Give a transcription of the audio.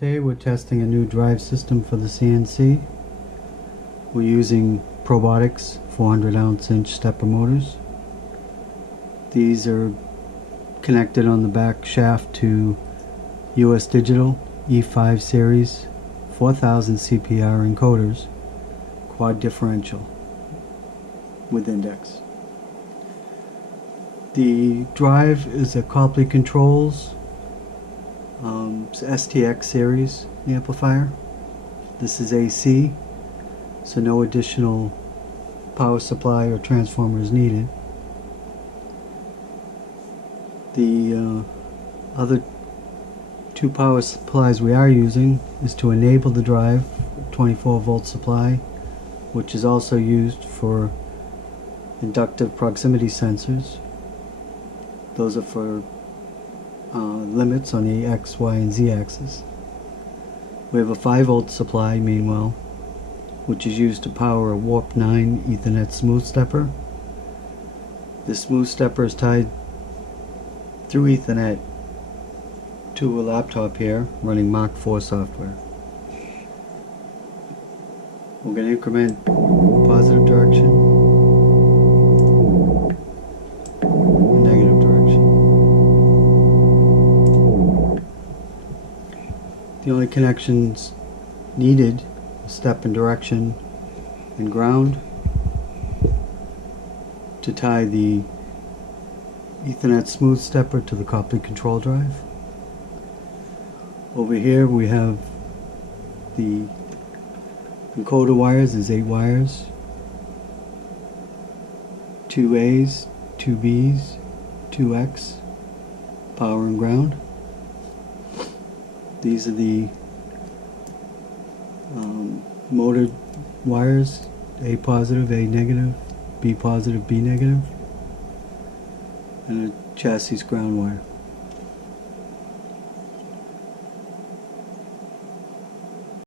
Today we're testing a new drive system for the CNC. We're using Probotix 400-ounce stepper motors. These are connected on the back shaft to US Digital E5 series 4000 CPR encoders, quad differential with index. The drive is a Copley Controls STX series amplifier. This is AC, so no additional power supply or transformer is needed. The other two power supplies we are using is to enable the drive, 24 volt supply, which is also used for inductive proximity sensors. Those are for limits on the X, Y, and Z axis. We have a 5 volt supply, meanwhile, which is used to power a Warp 9 Ethernet smooth stepper. This smooth stepper is tied through Ethernet to a laptop here running Mark IV software. We're going to increment positive direction, negative direction. The only connections needed are step and direction and ground to tie the Ethernet smooth stepper to the Copley control drive. Over here we have the encoder wires. There's 8 wires, 2 A's, 2 B's, 2 X, power and ground. These are the motor wires, A positive, A negative, B positive, B negative, and a chassis ground wire.